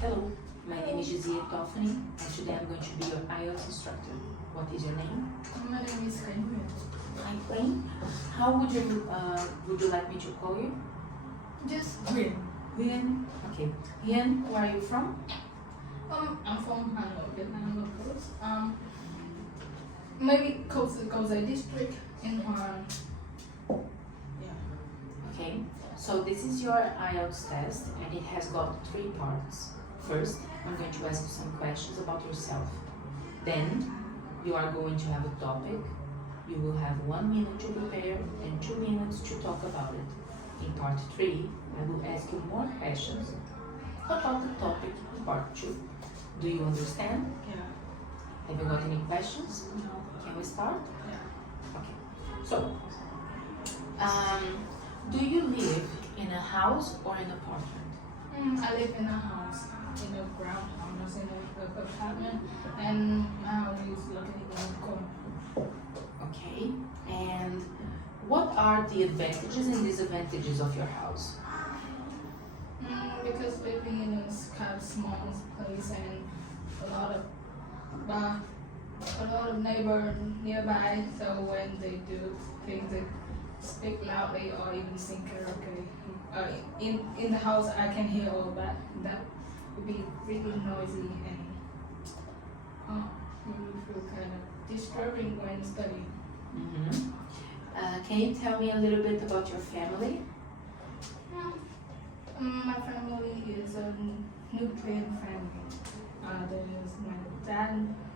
Hello, my name is GIY, and today I'm going to be your IELTS instructor. What is your name? My name is Khánh. Hi, Khánh. How would you like me to call you? Just Huyền. Huyền. Okay. Huyền, where are you from? I'm from Hanoi, Vietnam, of course. Maybe CG district in Hàn. Yeah. Okay. So this is your IELTS test, and it has got 3 parts. First, I'm going to ask you some questions about yourself. Then, you are going to have a topic. You will have 1 minute to prepare and 2 minutes to talk about it. In part 3, I will ask you more questions about the topic in part 2. Do you understand? Yeah. Have you got any questions? No. Can we start? Yeah. Okay. So, do you live in a house or an apartment? I live in a house, in a ground house, in an apartment, and my house is located in a corner. Okay. And what are the advantages and disadvantages of your house? Because living in a kind of small place and a lot of neighbors nearby, so when they do things, they speak loudly or even sing karaoke. In the house, I can hear all that. That would be really noisy and you will feel kind of disturbing when studying. Can you tell me a little bit about your family? My family is a nuclear family. There's my dad,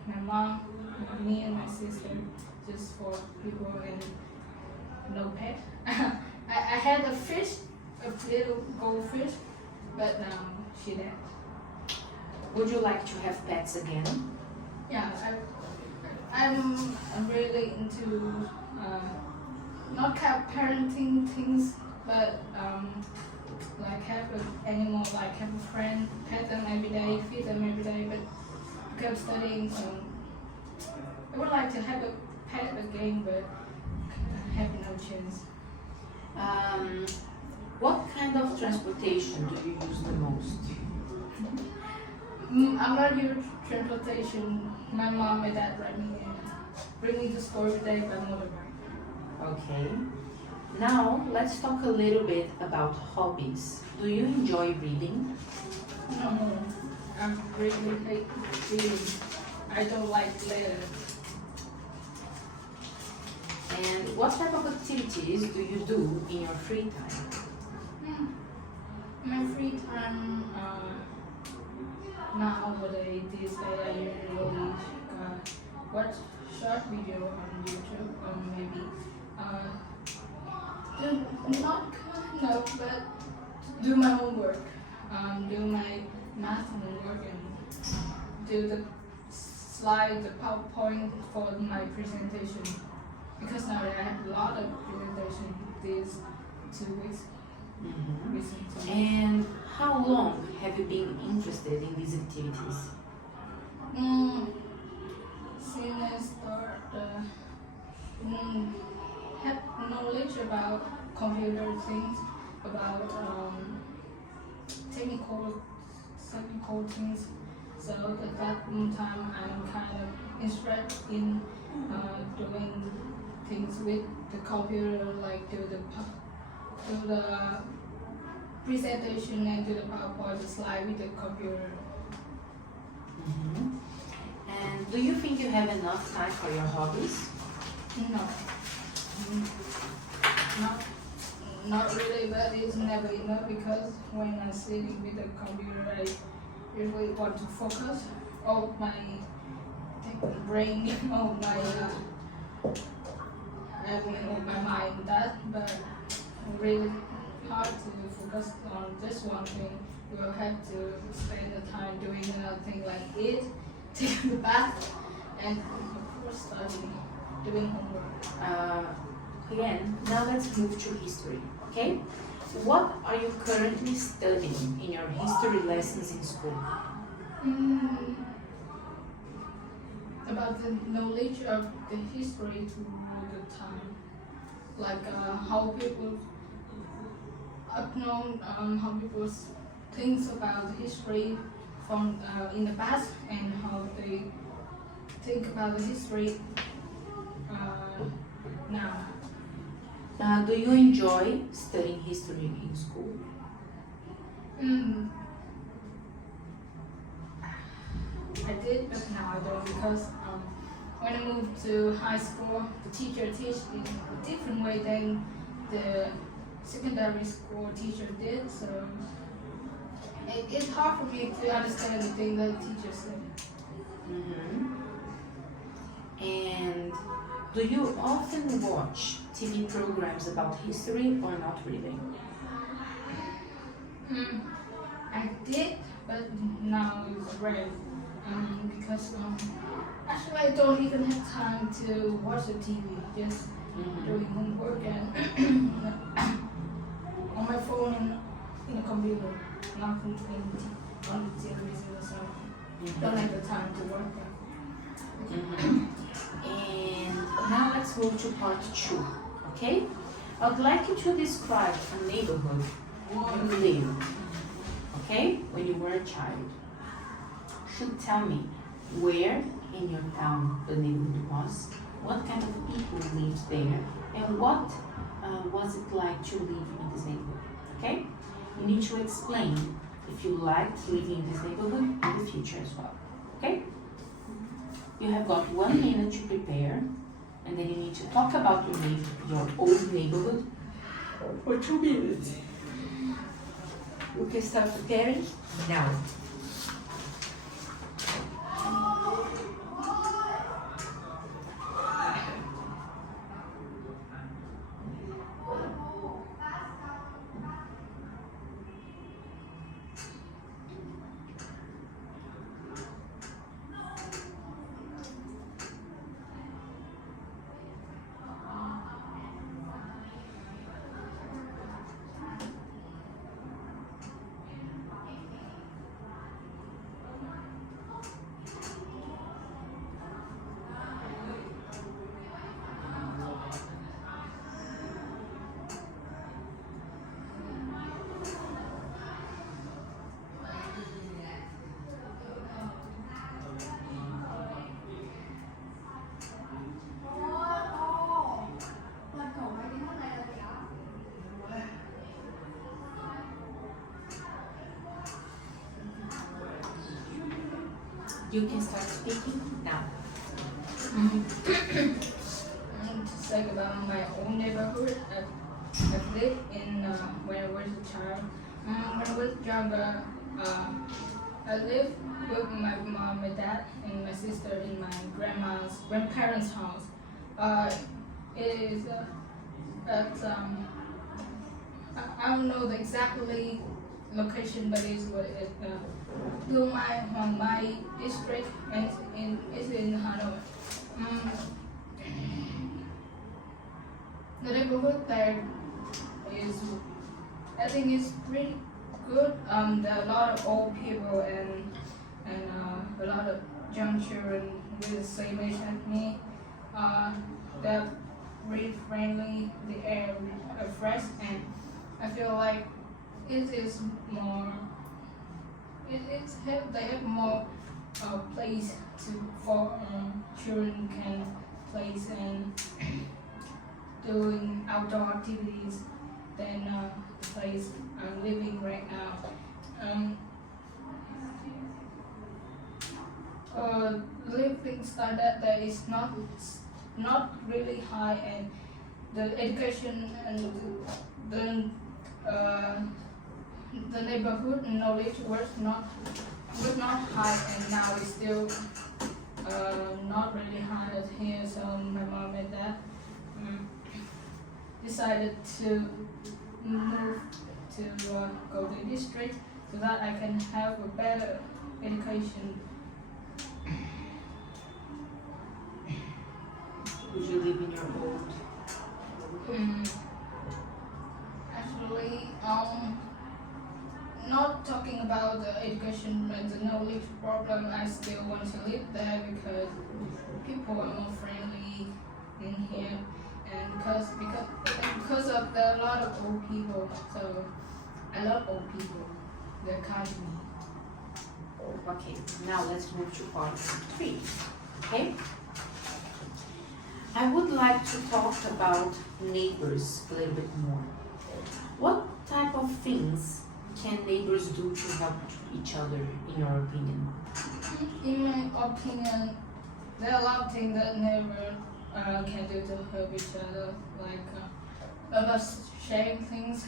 my mom, me and my sister, just 4 people and no pet. I had a fish, a little goldfish, but she died. Would you like to have pets again? Yeah, I'm really into not parenting things, but like have an animal, like have a friend, pet them every day, feed them every day. But because I'm studying, I would like to have a pet again, but I have no chance. What kind of transportation do you use the most? I'm not used transportation. My mom and dad bring me to school every day by motorbike. Okay. Now, let's talk a little bit about hobbies. Do you enjoy reading? No, I really hate reading. I don't like letters. And what type of activities do you do in your free time? My free time, nowadays, these days, I usually watch short video on YouTube or maybe but do my homework, do my math homework and do the slide, the PowerPoint for my presentation. Because now I have a lot of presentation these 2 weeks. Recently. And how long have you been interested in these activities? Since I started have knowledge about computer things, about technical things. So at that time, I'm kind of interested in doing things with the computer, like do the presentation and do the PowerPoint, the slide with the computer. And do you think you have enough time for your hobbies? No. Not really, but it's never enough because when I'm sitting with the computer, I usually want to focus on my brain, on my mind, but really hard to focus on just one thing. You will have to spend the time doing another thing like eat, take the bath, and of course studying, doing homework. Again, now let's move to history, okay? What are you currently studying in your history lessons in school? About the knowledge of the history through the time, like how people have known, how people think about the history from in the past and how they think about the history now. Do you enjoy studying history in school? Mm, I did, but now I don't because when I moved to high school, the teacher teaches in a different way than the secondary school teacher did. So it's hard for me to understand the thing that the teacher said. And do you often watch TV programs about history or not really? I did, but now it's rare. Because actually I don't even have time to watch the TV, just doing homework and on my phone and in the computer, not on the television, so don't have the time to work that. And now let's move to part 2, okay? I'd like you to describe a neighborhood you lived, okay, when you were a child. Should tell me where in your town the neighborhood was, what kind of people lived there, and what was it like to live in this neighborhood, okay? You need to explain if you liked living in this neighborhood in the future as well, okay? You have got 1 minute to prepare, and then you need to talk about your old neighborhood for 2 minutes. You can start preparing now. You can start speaking now. To say about my own neighborhood, I've lived in when I was a child. When I was younger, I lived with my mom, my dad, and my sister in my grandparents' house. It is I don't know the exactly location, but it's what it my district and it's in Hanoi. The neighborhood there is, I think, it's pretty good. There are a lot of old people and a lot of young children with the same age as me. They're really friendly. The air is fresh, and I feel like it is more. They have more place for children can play and doing outdoor activities than the place I'm living right now. Living standard that is not really high, and the education and the neighborhood knowledge was not high, and now it's still not really high as here. So my mom and dad decided to move to go to district so that I can have a better education. Would you live in your old? Actually, not talking about the education and the knowledge problem, I still want to live there because people are more friendly in here, and because of the lot of old people. So I love old people. They're kind to me. Okay, now let's move to part 3. Okay? I would like to talk about neighbors a little bit more. What type of things can neighbors do to help each other, in your opinion? In my opinion, there are a lot of things that neighbors can do to help each other, like sharing things,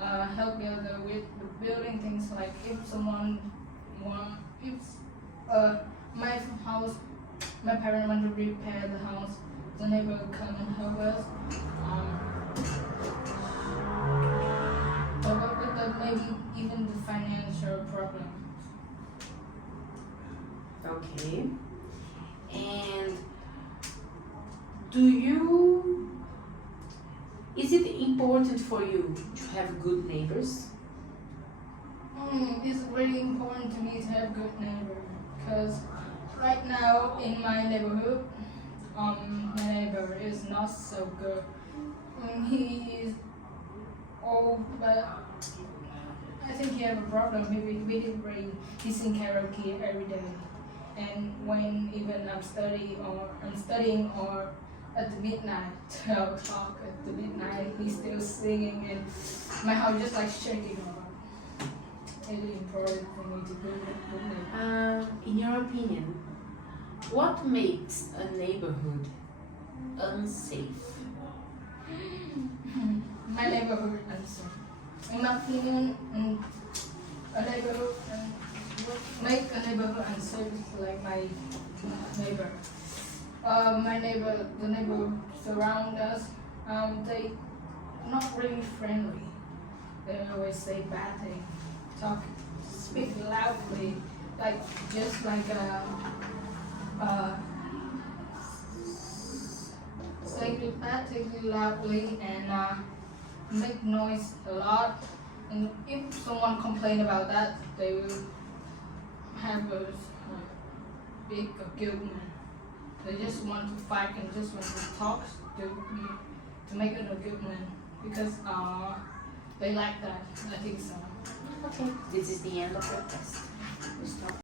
help each other with building things. Like if someone my house, my parents want to repair the house, the neighbor will come and help us. But maybe even the financial problem. Okay. And is it important for you to have good neighbors? It's really important to me to have good neighbors because right now in my neighborhood, my neighbor is not so good. He is old, but I think he has a problem with his brain. He's in karaoke every day, and when even I'm studying or at the midnight, 12 o'clock at the midnight, he's still singing, and my house just like shaking around. It is important for me to be good neighbor. In your opinion, what makes a neighborhood unsafe? My neighborhood unsafe. In my opinion, a neighborhood what make a neighborhood unsafe is like my neighbor. The neighbor surround us. They not really friendly. They always say bad things, speak loudly, just like say bad things loudly and make noise a lot. And if someone complain about that, they will have a big argument. They just want to fight and just want to talk to make an argument because they like that. I think so. Okay, this is the end of your test. We stop.